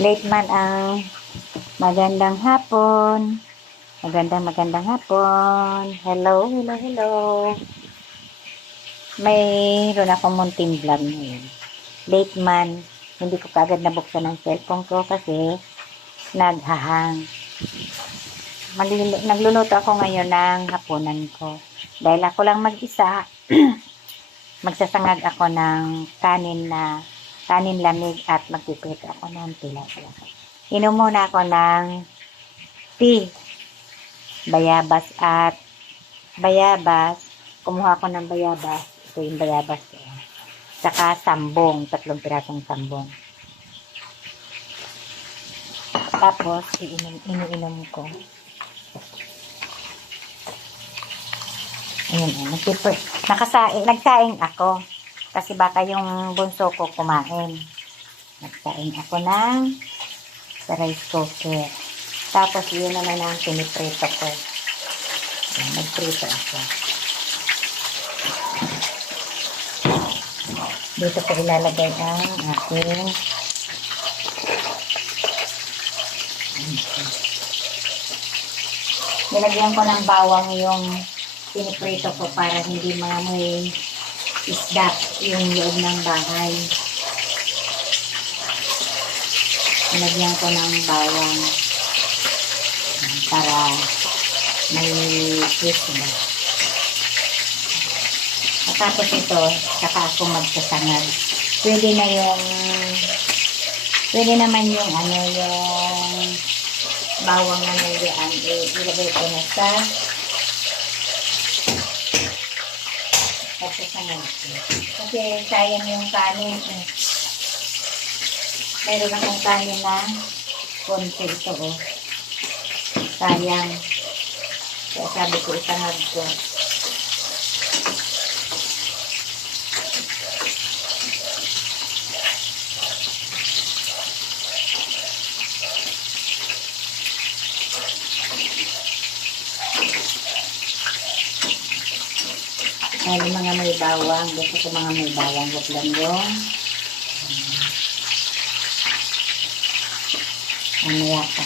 Late man ang magandang hapon. Magandang hapon. Hello, hello, hello. Mayroon akong munting vlog ngayon. Late man, hindi ko kaagad nabuksan ang cellphone ko kasi naghahang. Nagluluto ako ngayon ng hapunan ko. Dahil ako lang mag-isa, magsasangag ako ng kanin lamig at magpiprito ako ng tilapia. Inom muna ako ng tea, bayabas. Kumuha ako ng bayabas. Ito yung bayabas. Saka sambong, 3 pirasong sambong. Tapos, iniinom ko. Ayun, nagsaing ako. Kasi baka yung bunso ko kumain. Nagsaing ako ng rice cooker. Tapos, yun naman ang piniprito ko. Nagprito ako. Dito ko ilalagay ang aking nilagyan ko ng bawang yung piniprito ko para hindi maamoy isda yung loob ng bahay. Nilagyan ko ng bawang para may twist ba. Tapos ito, saka ako magsasangag. Pwede naman yung yung bawang na nilian, ilagay ko na sa magsasangag. Kasi sayang yung kanin. Meron akong kanin na konti ito, sayang. Kaya sabi ko, isangag ko. Lalo mga may bawang, gusto ko mga may bawang, wag lang yung yata.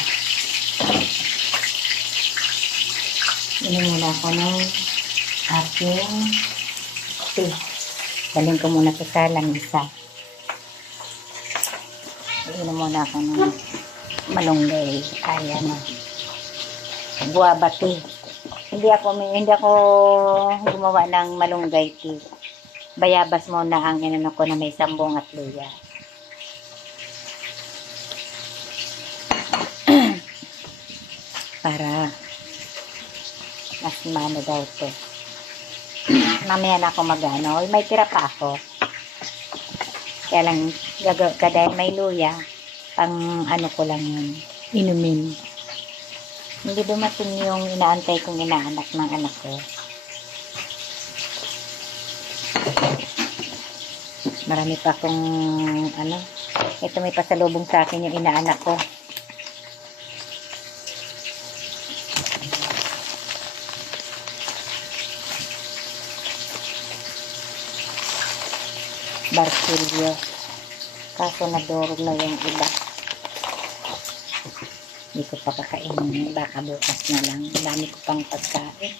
Inom muna ako ng aking tea. Galing ko muna ito sa lamisa. Inom muna ako ng malunggay. Ayan na. Guava tea. Hindi ako gumawa ng malunggay tea. Bayabas muna ang inano ko na may sambong at luya. Para mas mano daw to. Mamaya na ako magano. May tira pa ako. Kaya lang dahil may luya, pang ano ko lang yun, inumin. Hindi dumating yung inaantay kong inaanak ng anak ko. Marami pa akong ito may pasalubong sa akin yung inaanak ko. Barsilyo. Kaso nadurog na yung iba. Hindi ko pa kakainin. Baka bukas na lang. Dami ko pang pagkain.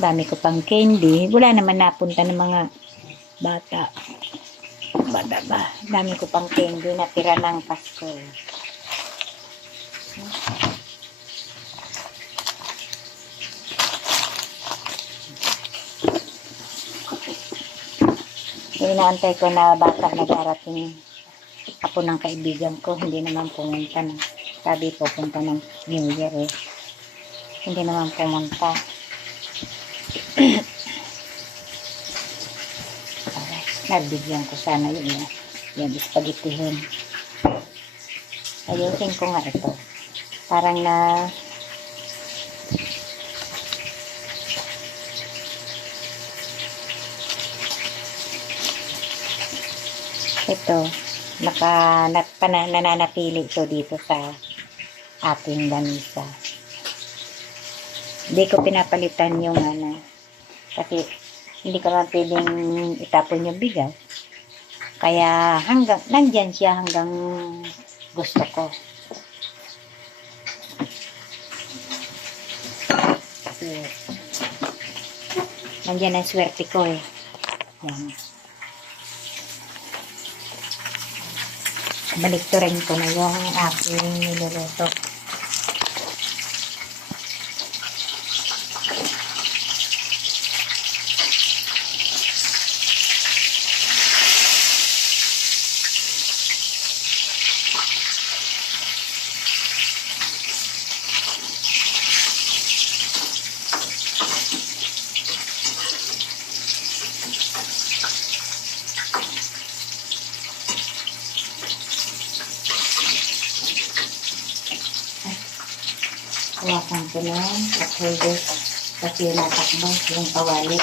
Dami ko pang candy. Wala naman napunta ng mga bata. Dami ko pang candy na tira ng Pasko. Inaantay ko na bata na darating ako ng kaibigan ko. Hindi naman pumunta na. Sabi po punta ng New Year Hindi naman pumunta. Nabigyan ko sana yun. Yan, spaghettihin. Ayusin ko nga ito. Parang ito, nananatili ito dito sa ating lamisa. Hindi ko pinapalitan yung kasi hindi ko lang pwedeng itapon yung bigas. Kaya nandyan siya hanggang gusto ko. Kasi nandyan ang swerte ko eh. Yan. Balikturin ko na yung aking niluluto. Hawakan ko na at hulog kasi natakbo yung kawali.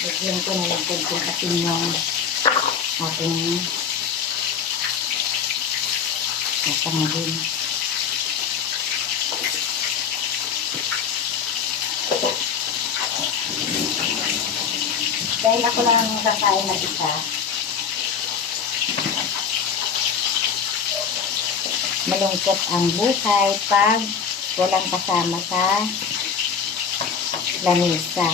Lagyan ko na lang konting asin yung ating kasangin. Dahil ako lang ang kakain na isa, malungkot ang buhay pag walang kasama sa lamesa.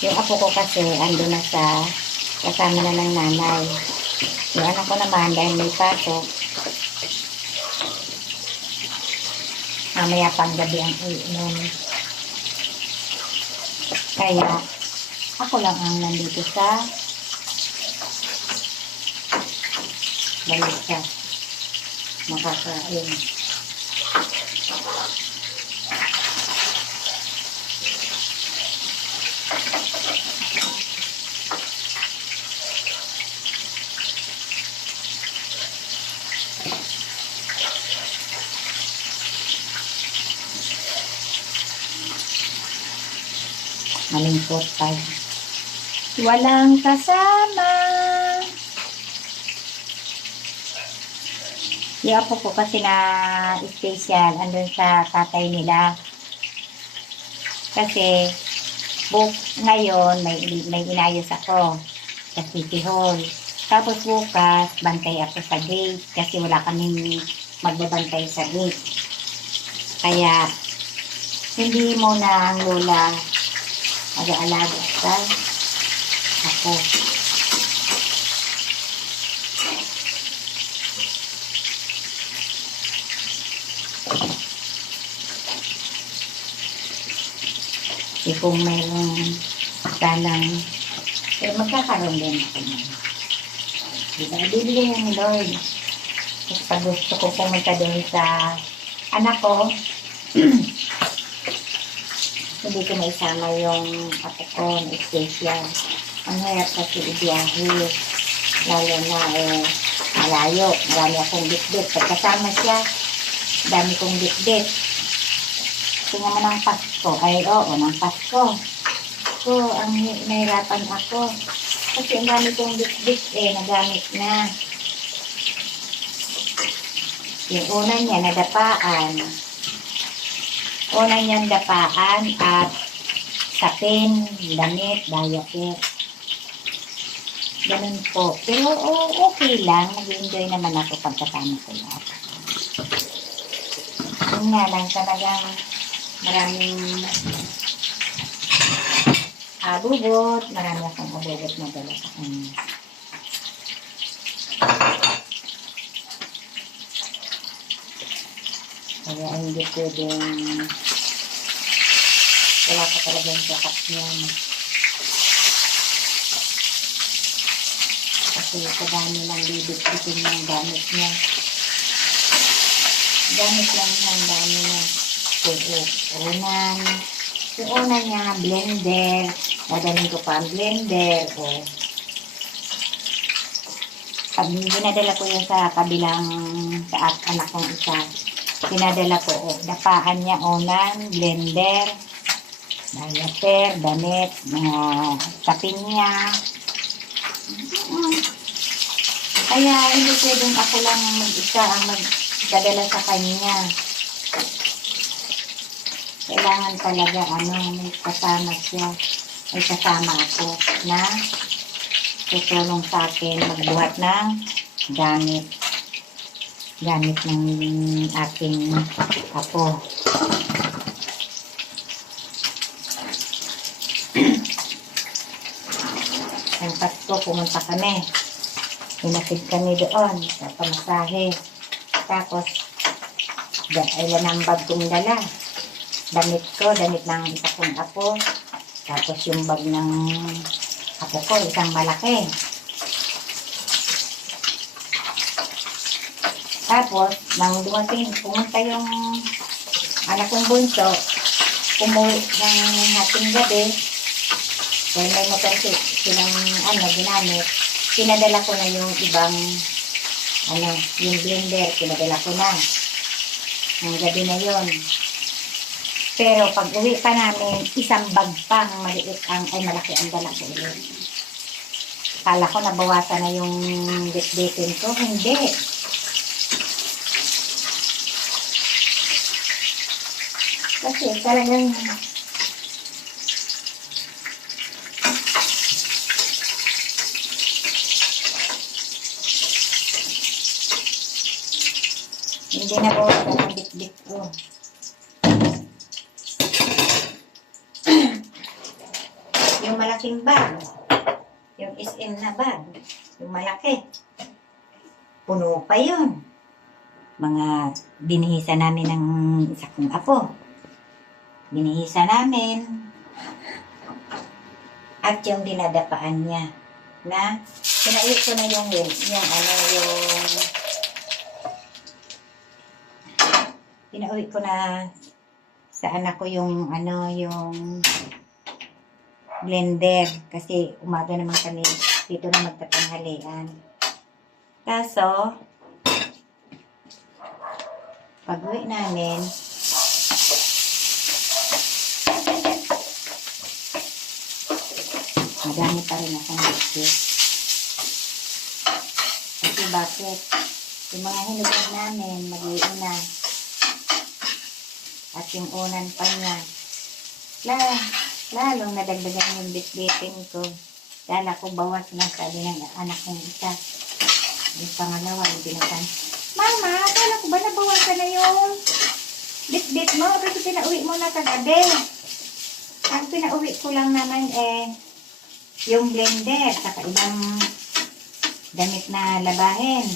Yung apo ko kasi ando na sa kasama na ng nanay. Yung anak ko naman dahil may pasok, mamaya pang gabi ang iinom. Kaya ako lang ang nandito sa lamesa makakain. Malingkot pa. Walang kasama. Yung apo ko kasi na special andun sa tatay nila. Kasi ngayon may inayos ako sa City Hall. Tapos bukas bantay ako sa gate kasi wala kaming magbabantay sa gate. Kaya hindi mo na ang lola mag-aalaga sa ako. Kung mayroong sanang magkakaroon din ako naman. Diba? Bibigyan yan ni Lord. Kasi pag gusto ko pumunta doon sa anak ko, hindi ko maisama yung apo ko na special. Ang hirap kasi ibiyahe. Lalo na malayo. Marami akong bitbit. Pagkasama siya, dami kong bitbit. Tingnan mo ng Pasko. Ay, oo, ng Pasko. So, ang nahirapan ako. Kasi ang dami kong bitbit nagamit na. Yung una niya, nadapaan. Una niyang dapaan at sapin, damit, diaper. Ganun po. Pero okay lang. Nag-enjoy naman ako pagkasama ko lahat. Yun nga lang talagang maraming abubot. Marami akong abubot na dala sa kanya. Kaya hindi pwedeng wala ka talagang sakat yan. Kasi sa dami ng bibit-bitin ng gamit niya. Gamit lang niya ang dami niya. Unan. Yung una niya, blender. Dadalhin ko pa ang blender. Pag dinadala ko yun sa kabilang sa anak kong isa, Pinadala ko, dapaan niya unan, blender, diaper, damit, mga tapin niya. Kaya hindi pwedeng ako lang mag-isa ang magdadala sa kanya. Kailangan talaga, may kasama siya. May kasama ako na tutulong sa akin magbuhat ng gamit. Gamit ng aking apo. Ang Pasko, pumunta kami. Hinatid kami doon sa pamasahe. Tapos, ilan ang bag kong dala. Damit ko, damit ng isa kong apo. Tapos yung bag ng apo ko, isang malaki. Tapos, nang dumating, pumunta yung anak kong bunso, umuwi ng hating gabi. Kaya may motor silang ginamit. Pinadala ko na yung ibang, yung blender, pinadala ko na. Ang gabi na yon. Pero pag uwi pa namin, isang bag pang maliit malaki ang dala ko ulit. Kala ko nabawasan na yung bitbitin ko. Hindi. Kasi talagang hindi na bawasan ang bitbit ko. Yung malaking bag, yung SM na bag, yung malaki, puno pa yun. Mga binihisa namin ng isa kong apo. Binihisa namin. At yung dinadapaan niya na pinauwi ko na yung pinauwi ko na sa anak ko yung yung blender kasi umaga naman kami dito na magtatanghalian. Kaso pag-uwi namin, madami pa rin akong biscuit. Kasi bakit? Yung mga hinugod namin, mag-iina. At yung unan pa niya. Lalong nadagdagan yung bitbitin ko. Kala ko bawas na, sabi ng anak kong isa. Yung pangalawa, yung binasan. Mama, kala ko ba nabawasan na yung bitbit mo? Kasi pinauwi mo na kagabi. Ang pinauwi ko lang naman yung blender, saka ibang damit na labahin.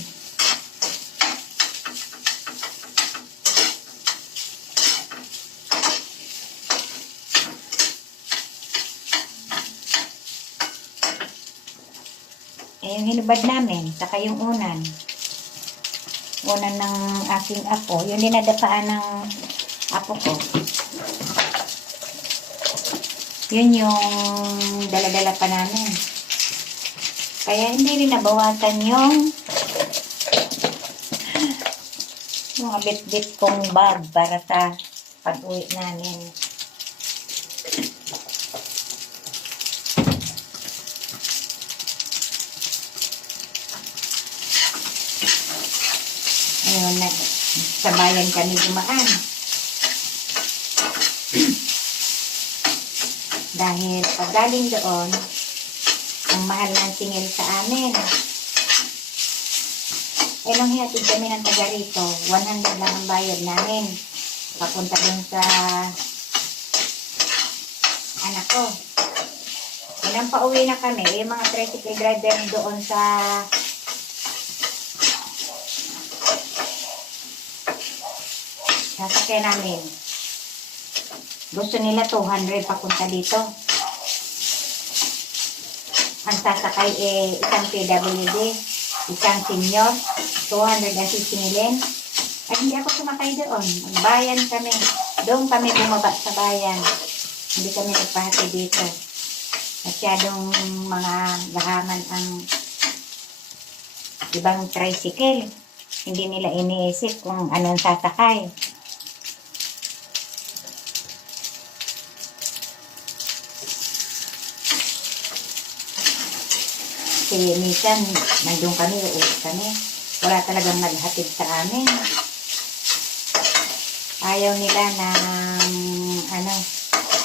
Yung hinubad namin, saka yung unan. Unan ng aking apo, yung dinadapaan ng apo ko. Yun yung dala-dala pa namin. Kaya hindi rin nabawasan yung mga bit-bit kong bag para sa pag-uwi namin. Ayun, sa bayan kami dumaan. Dahil pag galing doon, ang mahal ng singil sa amin. Nung hinatid kami ng taga rito, 100 lang ang bayad namin. Papunta dun sa anak ko. Nang pauwi na kami, yung mga tricycle driver doon sa sasakyan namin. Gusto nila 200 papunta dito. Ang sasakay isang PWD, isang senior, 200 ang sisingilin. Ay hindi ako sumakay doon. Magbayan kami. Doon kami bumaba sa bayan. Hindi kami nagpahati dito. Masyadong mga gahaman ang ibang tricycle. Hindi nila iniisip kung anong sasakay. Kasi minsan, nandun kami, uuwi kami. Wala talagang maghatid sa amin. Ayaw nila ng,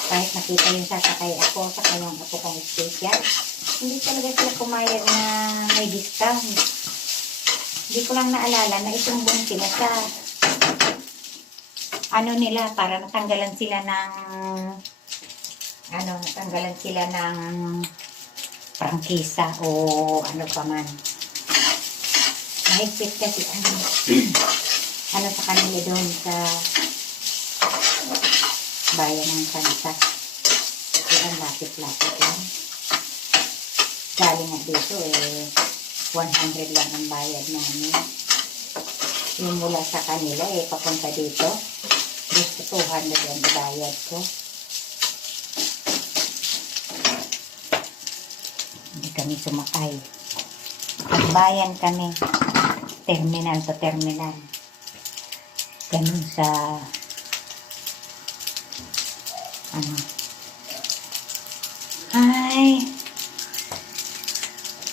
kahit nakita yung sasakay ako, sa yung ako kong special, hindi talaga sila pumayag na may discount. Hindi ko lang naalala na itong buong pinasa, nila, para natanggalan sila ng prangkisa o ano pa man. Mahigpit kasi sa kanila doon sa bayan ng Kansas. Ang lapit-lapit lang. Galing nga dito 100 lang ang bayad namin. Yung mula sa kanila papunta dito, gusto 200 ang bayad ko. Hindi kami sumakay. Nagbayan kami. Terminal to terminal. Ganun sa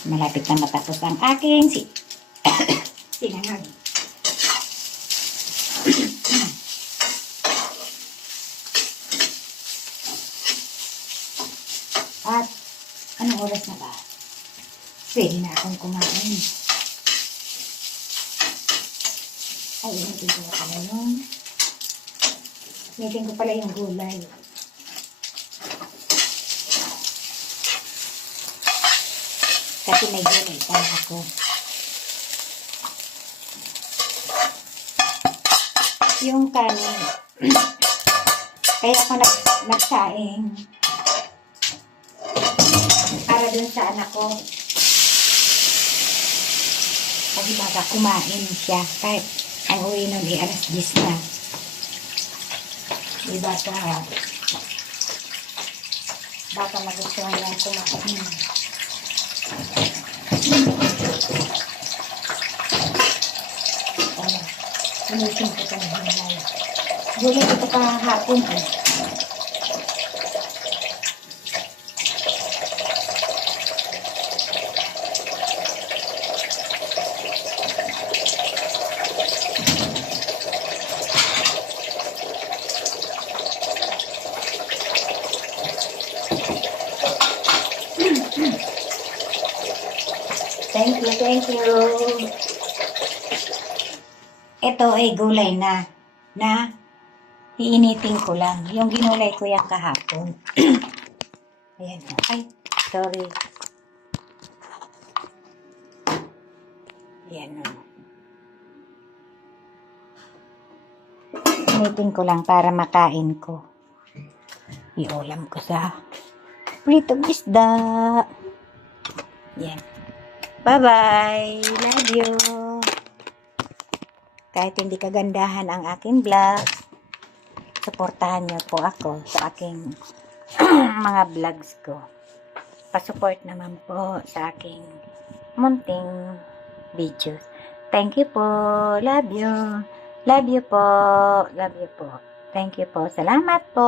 malapit na matapos ang aking sinangag. At anong oras na ba? Pwede na akong kumain. Ay, initin ko pala yun. Initin ko pala yung gulay. Kasi may gulay pa ako. Yung kanin. Kaya ako nagsaing. Para dun sa anak ko. Kasi baka kumain siya. Kahit ang uwi nun alas 10 na. Diba baka magustuhan lang kumain. Pinusin ko itong gulay. Gulay ito kahapon Thank you. Ito ay gulay na iinitin ko lang. Yung ginulay ko yung kahapon. Ayan. Ay, sorry. Ayan. Initin ko lang para makain ko. Iulam ko sa pritong isda. Ayan. Bye-bye. Love you. Kahit hindi kagandahan ang aking vlog, suportahan niyo po ako sa aking mga vlogs ko. Pasupport naman po sa aking munting videos. Thank you po. Love you. Love you po. Love you po. Thank you po. Salamat po.